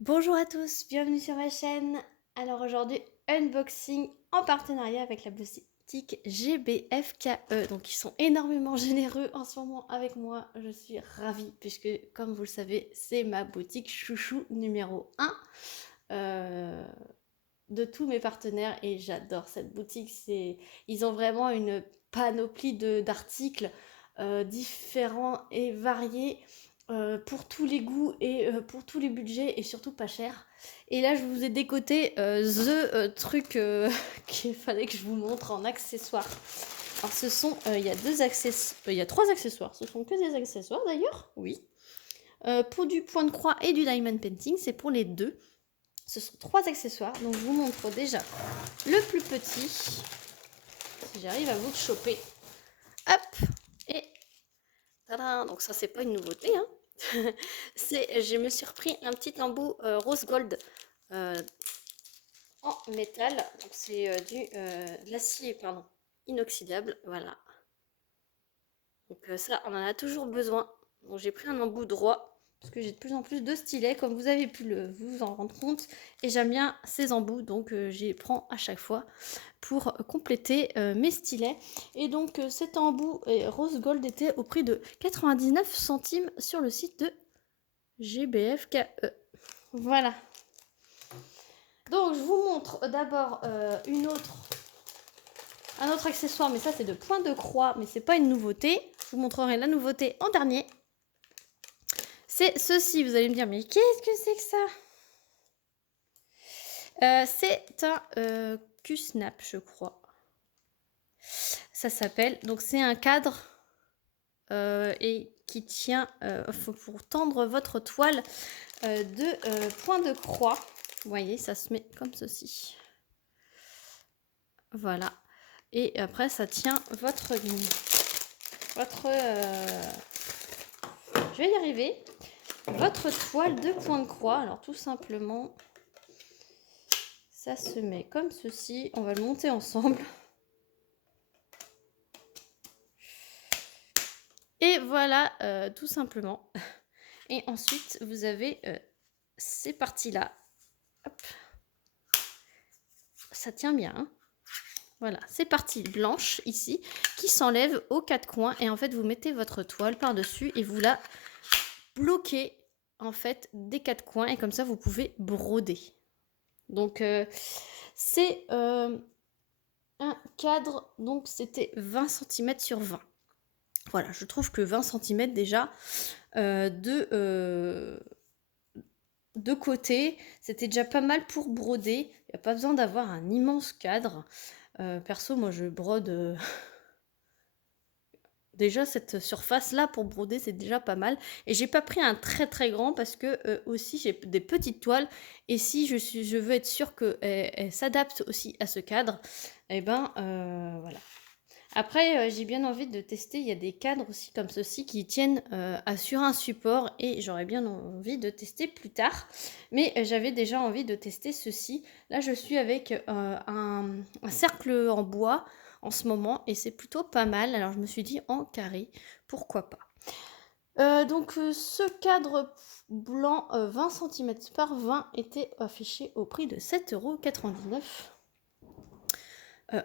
Bonjour à tous, bienvenue sur ma chaîne. Alors aujourd'hui, unboxing en partenariat avec la boutique GBFKE. Donc ils sont énormément généreux en ce moment avec moi. Je suis ravie puisque comme vous le savez, c'est ma boutique chouchou numéro 1 de tous mes partenaires et j'adore cette boutique. Ils ont vraiment une panoplie d'articles différents et variés pour tous les goûts et pour tous les budgets et surtout pas cher. Et là, je vous ai décoté truc qu'il fallait que je vous montre en accessoires. Alors, il y a il y a trois accessoires. Ce sont que des accessoires d'ailleurs, oui. Pour du point de croix et du diamond painting, c'est pour les deux. Ce sont trois accessoires. Donc, je vous montre déjà le plus petit. Si j'arrive à vous le choper. Hop. Et tadam. Donc, ça, c'est pas une nouveauté, hein. Je me suis repris un petit embout rose gold en métal. Donc c'est de l'acier pardon, inoxydable. Voilà. Donc ça, on en a toujours besoin. Donc j'ai pris un embout droit parce que j'ai de plus en plus de stylets, comme vous avez pu vous en rendre compte. Et j'aime bien ces embouts, donc j'y prends à chaque fois pour compléter mes stylets. Et donc cet embout rose gold était au prix de 99 centimes sur le site de GBFKE. Voilà. Donc je vous montre d'abord un autre accessoire, mais ça c'est de point de croix, mais c'est pas une nouveauté. Je vous montrerai la nouveauté en dernier. C'est ceci, vous allez me dire, mais qu'est-ce que c'est que ça C'est un Q-Snap, je crois. Ça s'appelle. Donc c'est un cadre et qui tient pour tendre votre toile de point de croix. Vous voyez, ça se met comme ceci. Voilà. Et après, ça tient je vais y arriver. Votre toile de point de croix. Alors, tout simplement, ça se met comme ceci. On va le monter ensemble. Et voilà, tout simplement. Et ensuite, vous avez ces parties-là. Hop. Ça tient bien, hein. Voilà, ces parties blanches ici qui s'enlèvent aux quatre coins et en fait vous mettez votre toile par-dessus et vous la bloquez en fait des quatre coins et comme ça vous pouvez broder. Donc c'est un cadre, donc c'était 20 cm sur 20. Voilà, je trouve que 20 cm déjà de côté, c'était déjà pas mal pour broder. Il n'y a pas besoin d'avoir un immense cadre. Perso, moi je brode déjà cette surface là pour broder, c'est déjà pas mal. Et j'ai pas pris un très très grand parce que aussi j'ai des petites toiles et si je veux être sûre qu'elle s'adapte aussi à ce cadre, et ben voilà. Après j'ai bien envie de tester, il y a des cadres aussi comme ceci qui tiennent sur un support et j'aurais bien envie de tester plus tard. Mais j'avais déjà envie de tester ceci. Là je suis avec un cercle en bois en ce moment et c'est plutôt pas mal. Alors je me suis dit en carré, pourquoi pas. Donc ce cadre blanc 20 cm par 20 était affiché au prix de 7,99 €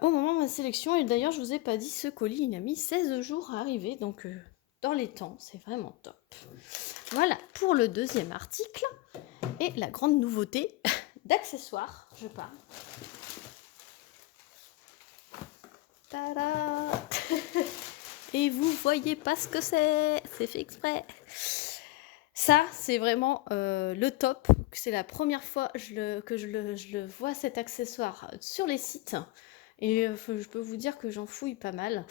au moment de ma sélection. Et d'ailleurs je vous ai pas dit, ce colis il a mis 16 jours à arriver, donc dans les temps, c'est vraiment top. Voilà pour le deuxième article et la grande nouveauté d'accessoires, je parle. Tada. Et vous voyez pas ce que c'est fait exprès. Ça, c'est vraiment le top. C'est la première fois que je le vois cet accessoire sur les sites. Et je peux vous dire que j'en fouille pas mal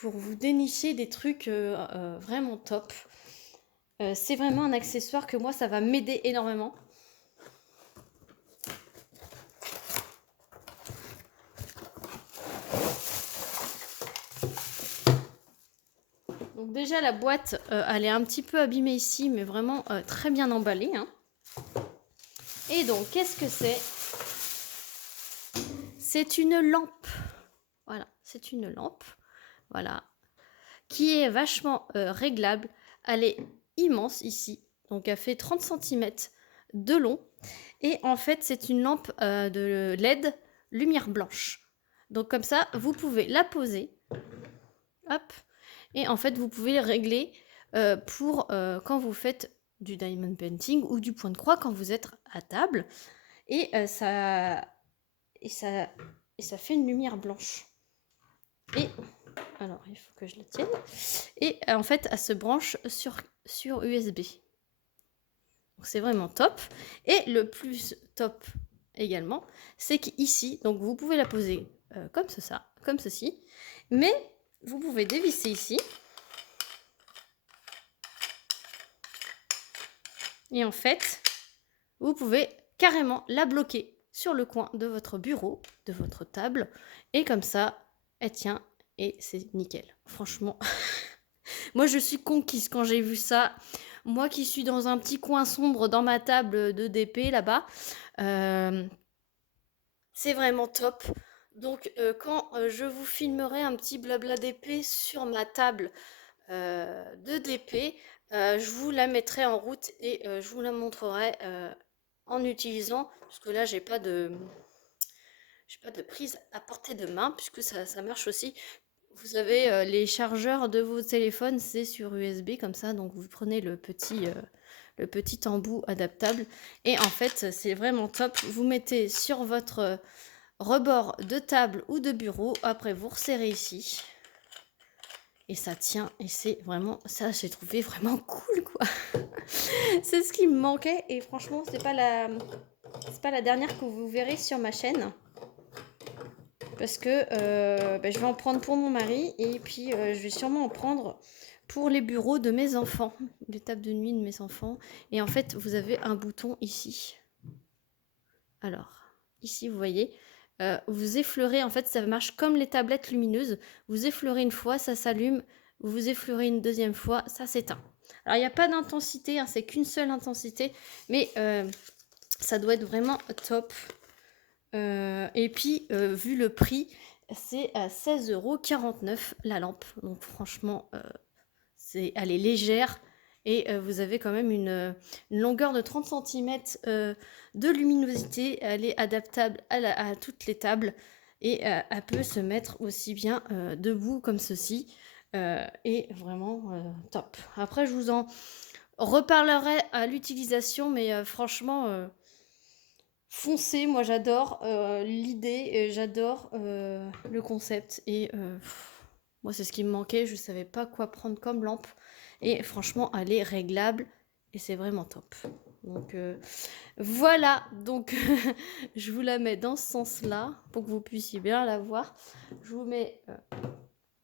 pour vous dénicher des trucs vraiment top. C'est vraiment un accessoire que moi, ça va m'aider énormément. Donc déjà la boîte, elle est un petit peu abîmée ici, mais vraiment très bien emballée, hein. Et donc qu'est-ce que c'est? C'est une lampe. Voilà, c'est une lampe, voilà, qui est vachement réglable. Elle est immense ici, donc elle fait 30 cm de long et en fait, c'est une lampe, de LED lumière blanche. Donc comme ça, vous pouvez la poser, hop et en fait, vous pouvez régler, pour, quand vous faites du diamond painting ou du point de croix quand vous êtes à table et et ça et ça fait une lumière blanche et alors il faut que je la tienne et en fait, elle se branche sur USB. Donc c'est vraiment top et le plus top également, c'est qu'ici, donc vous pouvez la poser, comme ça, comme ceci, mais vous pouvez dévisser ici et en fait, vous pouvez carrément la bloquer sur le coin de votre bureau, de votre table et comme ça, elle tient et c'est nickel. Franchement, moi je suis conquise quand j'ai vu ça. Moi qui suis dans un petit coin sombre dans ma table de DP là-bas, c'est vraiment top. Donc quand, je vous filmerai un petit blabla DP sur ma table, de DP, je vous la mettrai en route et je vous la montrerai, en utilisant parce que là j'ai pas de prise à portée de main puisque ça marche aussi. Vous avez, les chargeurs de vos téléphones, c'est sur USB comme ça, donc vous prenez le petit embout adaptable et en fait, c'est vraiment top. Vous mettez sur votre, rebord de table ou de bureau, après vous resserrez ici et ça tient et c'est vraiment ça j'ai trouvé vraiment cool quoi. C'est ce qui me manquait et franchement c'est pas la dernière que vous verrez sur ma chaîne parce que je vais en prendre pour mon mari et puis je vais sûrement en prendre pour les bureaux de mes enfants, les tables de nuit de mes enfants et en fait vous avez un bouton ici. Alors ici vous voyez, vous effleurez, en fait ça marche comme les tablettes lumineuses, vous effleurez une fois, ça s'allume, vous effleurez une deuxième fois, ça s'éteint. Alors il n'y a pas d'intensité, hein, c'est qu'une seule intensité, mais ça doit être vraiment top. Et puis vu le prix, c'est à 16,49 € la lampe, donc franchement elle est légère et vous avez quand même une longueur de 30 centimètres de luminosité. Elle est adaptable à toutes les tables et elle peut se mettre aussi bien debout comme ceci. Et vraiment top. Après, je vous en reparlerai à l'utilisation, mais franchement, foncez, moi j'adore l'idée, j'adore le concept et moi c'est ce qui me manquait, je savais pas quoi prendre comme lampe et franchement elle est réglable et c'est vraiment top. Donc voilà, donc je vous la mets dans ce sens-là pour que vous puissiez bien la voir. Je vous mets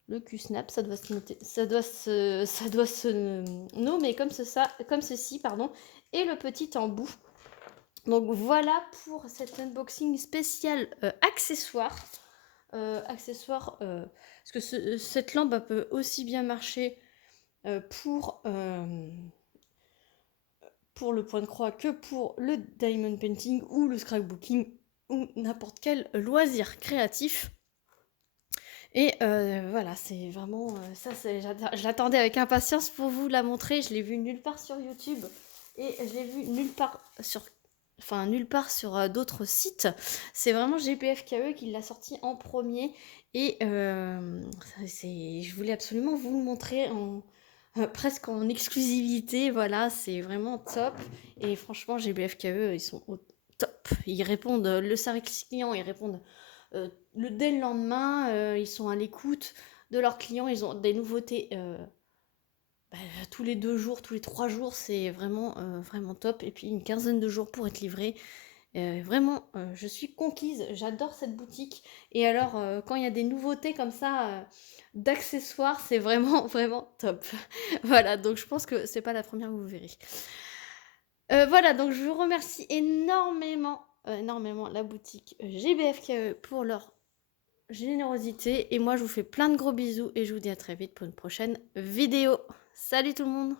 le Q-snap, ça doit se nommer comme ceci, pardon, et le petit embout. Donc voilà pour cet unboxing spécial accessoire. Parce que cette lampe elle peut aussi bien marcher pour le point de croix que pour le diamond painting ou le scrapbooking ou n'importe quel loisir créatif. Et voilà, c'est vraiment ça, je l'attendais avec impatience pour vous la montrer. Je l'ai vu nulle part sur YouTube et je l'ai vu nulle part sur d'autres sites. C'est vraiment GPFKE qui l'a sorti en premier et je voulais absolument vous le montrer presque en exclusivité. Voilà, c'est vraiment top et franchement GPFKE ils sont au top. Ils répondent, le service client, ils répondent dès le lendemain, ils sont à l'écoute de leurs clients, ils ont des nouveautés tous les 2 jours, tous les 3 jours, c'est vraiment, vraiment top. Et puis une quinzaine de jours pour être livré. Vraiment, je suis conquise, j'adore cette boutique. Et alors, quand il y a des nouveautés comme ça, d'accessoires, c'est vraiment, vraiment top. Voilà, donc je pense que c'est pas la première que vous verrez. Voilà, donc je vous remercie énormément, énormément la boutique GBFKE pour leur générosité. Et moi, je vous fais plein de gros bisous et je vous dis à très vite pour une prochaine vidéo. Salut tout le monde!